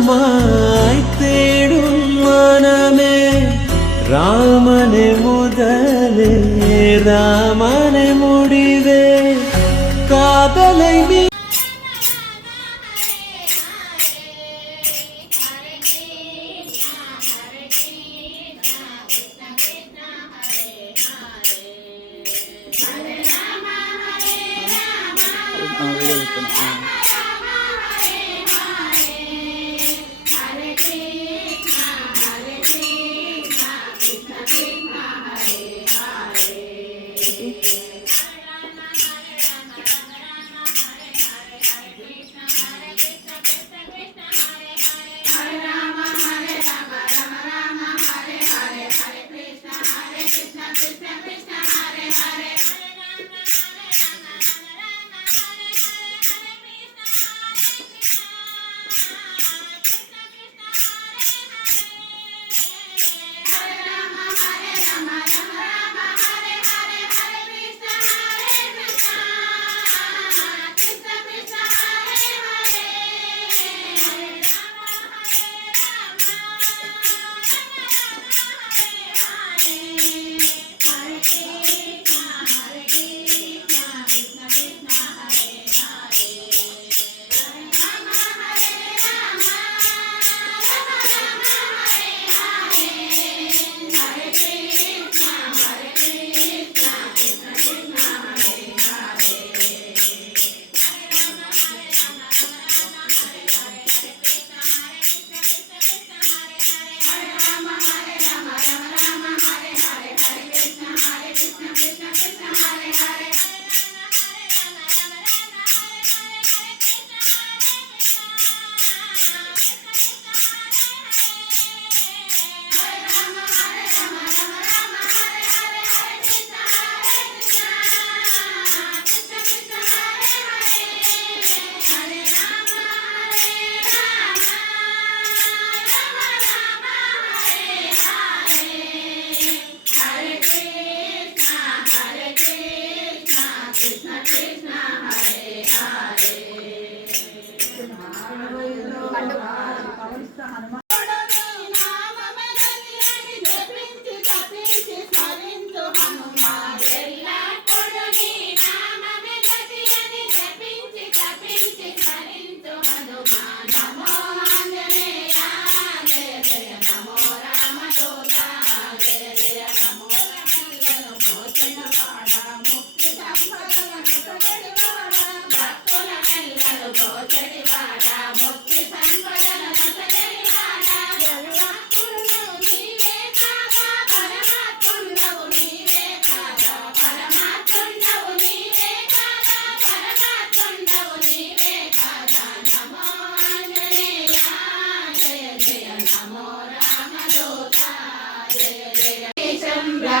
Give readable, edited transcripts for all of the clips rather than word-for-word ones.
ராமாய் தேடும் மனமே ராமனே முதலே ராமனே முடிவே காதலை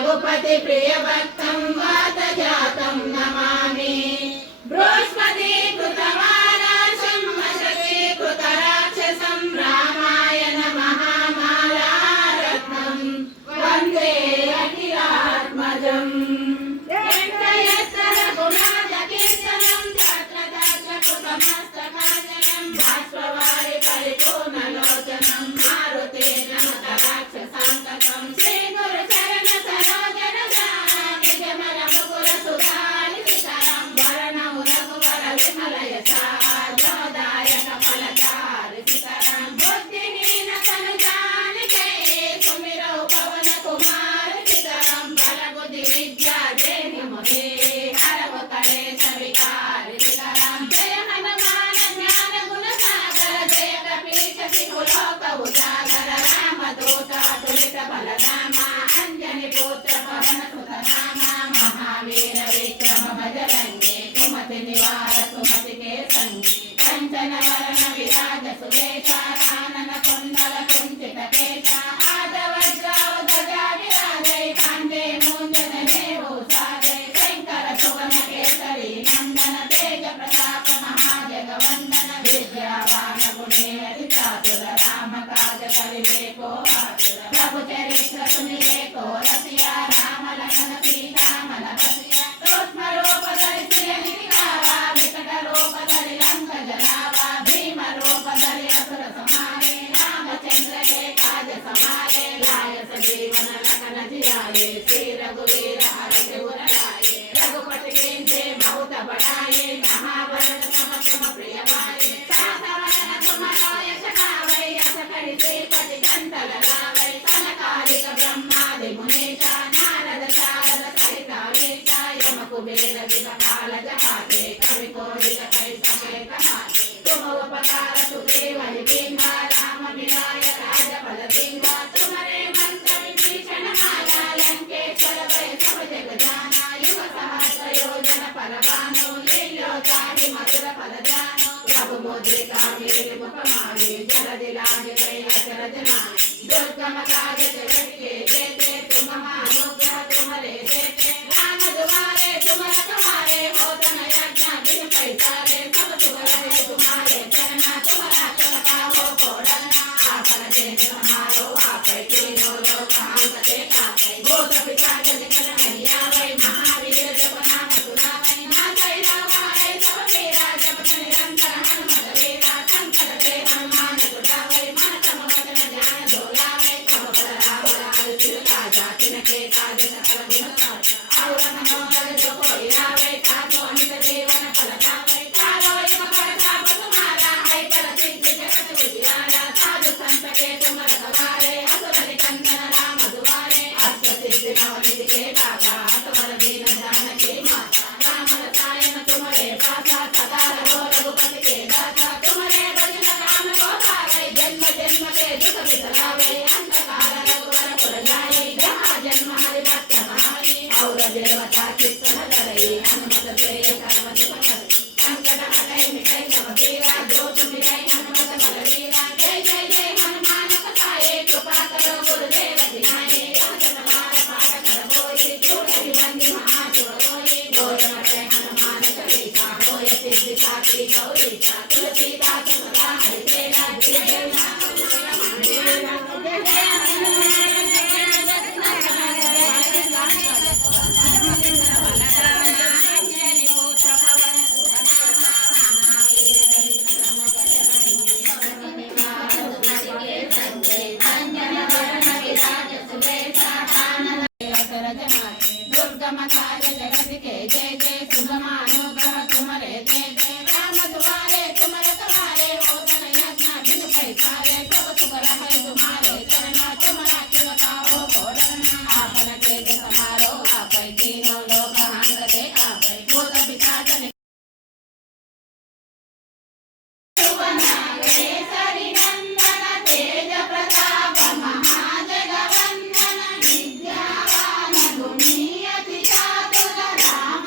रघुपति प्रिय भक्तं वात जातं नमामि बृहस्पति कृतवाराशं वशति कृतराक्षसं रामायण महामालारत्नं वन्दे अखिलात्मजम् यत्र यत्र रघुनाथकीर्तनं तत्र तत्र कृतमस्तकाञ्जनं बाष्पवारि परिपूर्णलोचनं मारुतेन नमत राक्षसान्तकं श्रीगुरु अंजनी पुत्र पवन सुत नामा महावीर विक्रम भजरंगी कुमति निवार सुमति के संगी कंचन वरण विराज सुवेशा कानन कुंडल कुंचित केशा आदवज्राव ध्वजा विराजै कांधे मूंजने भूषाजै शंकर सुवन केसरी नंदन तेज प्रताप महाजगवंदन विद्यावान गुणेति चातुर राम काज करिबे को आतुर प्रभु चरित्र सुनिबे को रसिया राम लखन सीता मन बसिया जीवन लखन जियाए श्री रघुवीर हर्ष उर लाए रघुपति कीन्हे बहुत बढ़ाए महाभारत सम सम प्रिय भाई सहस वदन तुम यश गावै यश कहि श्रीपति कंठ लगावै सनकादिक ब्रह्मादि मुनीसा नारद शारद सहित अहीसा यम कुबेर दिगपाल जहाते कवि कोविद कहि सके कहाते तुम उपकार सुग्रीव ही कीन्हा राम मिलाय राजपद दीन्हा तुम्हारे मंत्र विभीषण माया लंकेश्वर भय सब जग जाना युग सहस्र योजन फल भानु लील्यो ताहि मधुर फल जानो प्रभु मुद्रिका मेरे मुख मारे जलधि लागे गए अचरज नाहि दुर्गम काज जगत के जेते तुम महानुग्रह तुम्हारे जेते राम दुआरे तुम रखवारे होत न यज्ञ बिन पैसारे सब सुख रहे तुम्हारे चरना तुम्हारा कृपा हो कोडरना आपन चेत समारो आपै तीनों लोक हांकते कापै भूत पिशाच निकट नहीं आवै महावीर जप नाम सुनावै नाथै रामाय सब पीरा जपत निरंतर हनुमत वीरा संकट ते हनुमान छुड़ावै मन क्रम वचन ध्यान धोलावै सब पर राम लाल सिर राजा तिनके काज सकल गुण साजा और मनोरथ जो कोई आवे ताको नित जीवन फल पावै तारो युग प्रताप तुम्हारा है प्रसिद्ध जगत विद्याला साधु संत के तुम रखवारे असुर निकंदन राम दुआरे अष्ट सिद्धि नवनिधि के दाता असवर दीन जानकी माता राम रसायन तुम्हारे पासा सदा रहो रघुपति के दाता तुम्हारे भजन राम को पावे जन्म जन्म के दुख बिसरावे अंत काल रघुवर पुर जाई जहाँ जन्म हरि भक्त कहानी और देवता चित्त न डरई हनुमत से कर्म सुख करई संकट हटई मिटई सब पीरा जो तुम मिटई हनुमत बलवीरा जय जय जय हनुमान कथाए कृपा करो गुरुदेव दिनाए रामचंद्र पाठ कर बोई छोटी बंदी महादेव होई बोल मते हनुमान चालीसा होय सिद्धि साखी गौरी का तुलसीदास सदा हरितेरा जय जय दुर्गम काज जगत के जय जय शुभ मानुग्रह तुम्हारे जय जय राम दुआरे तुम रखवारे होत न यज्ञ बिन पैसारे सब सुख रहे तुम्हारे चरणा तुम राखियो हो कोडरना आपन तेज समारो आपै तीनों लोक हांगते कापै भूत पिशाच केसरी नंदन तेज प्रताप महाजगवंदन विद्यावान गुणी अति चातुर राम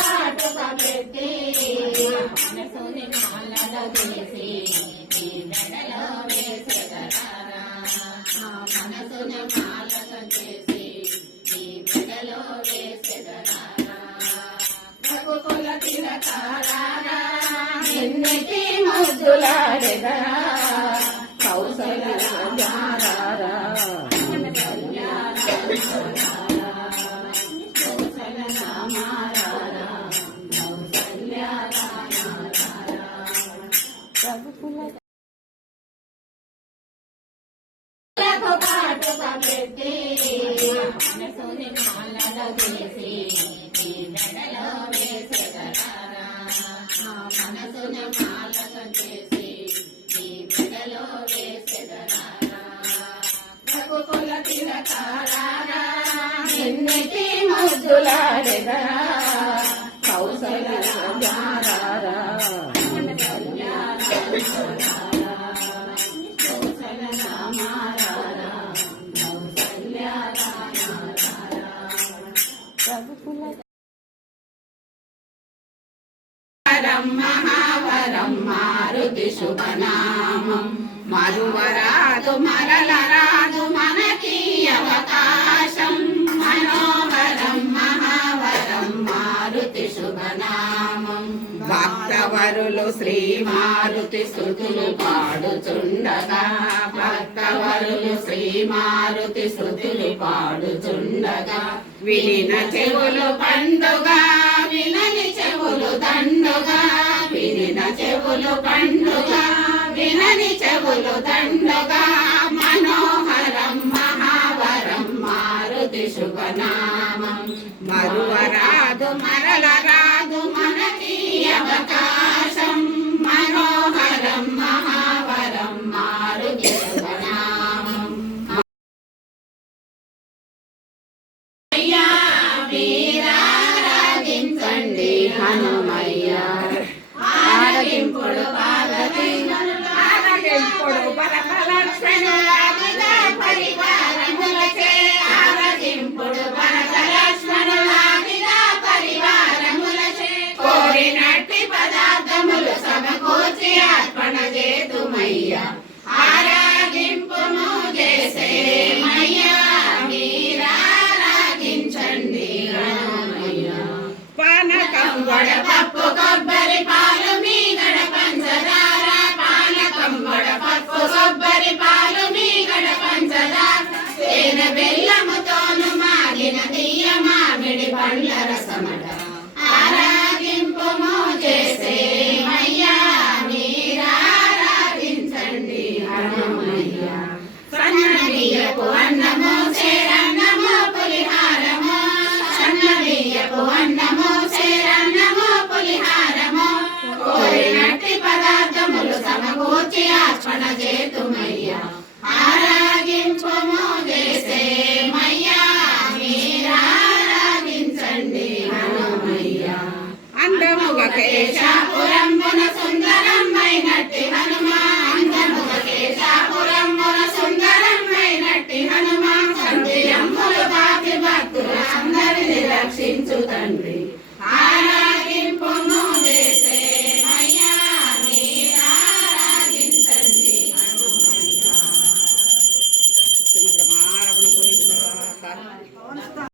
పాటుగా పెట్టి మనసుని మాలలో చేసి నీ మెడలో వేసెదరారా మనసుని మాలలో చేసి నీ మెడలో వేసెదరారా రఘుకుల తిలకారా ఎన్నిటి ముద్దులాడెదరా కౌశల రాజారా పాటుగా పెట్టి మనసుని మాలలో చేసి నీ మెడలో వేసెదరారా మనసుని మాలలో చేసి నీ మెడలో వేసెదరారా రఘుకుల తిలకారా ఎన్నిటి ముద్దులాడెదరా కౌశల రాజారా మహావరం మారుతి శుభనామం మరువరాదు మరలరాదు మనకి అవకాశం మనోహరం మహావరం మారుతి శుభనామం భక్తవరులు శ్రీ మారుతి స్తుతులు పాడుచుండగా భక్తవరులు శ్రీ మారుతి స్తుతులు పాడుచుండగా వినిన చెవులు పండుగ వినని చెవులు దండుగా వినిన చెవులు పండుగ వినని చెవులు దండుగా మనోహరం మహావరం మారుతి శుభనామం మరువరాదు మరలరాదు మనకి అవకాశం మనోహరం మహావరం మారుతి శుభనామం వీరారాధించండి హనుమయ్య ఆరగింపుడు పార్వతి ఆరగింపుడు భరతలక్ష్మణులాదిగా పరివారములచే ఆరగింపుడు భరతలక్ష్మణులాదిగా పరివారములచే కోరినట్టి పదార్థములు సమకూర్చి అర్పణ చేతుమయ్య ఆరాగింపును చేసే మయ్యా మీరారాధించండి హనుమయ్య పానకం వడపప్పు కొబ్బరి పాలు మీగడ పంచదార పానకం వడపప్పు కొబ్బరి పాలు మీగడ పంచదార తేనె బెల్లముతోను మాగిన తీయ మామిడి పండ్ల రసమట ఆరాగింపును చేసే మయ్యా మీరారాధించండి హనుమయ్య సన్న బియ్యపు అన్నము చేరన్నము పులిహారము సన్న బియ్యపు అన్నము చేరన్నము పులిహారము కోరినట్టి పదార్థములు సమకూర్చి అర్పణ చేతుమయ్య ఆరాగింపును చేసే మయ్యా మీరారాధించండి హనుమయ్య అందముగ కేశాపురంబున సుందరమైనట్టి హనుమ అందముగ కేశాపురంబున సుందరమైనట్టి హనుమ సంధ్యంబులు పాపి భక్తుల అందరిని రక్షించు తండ్రి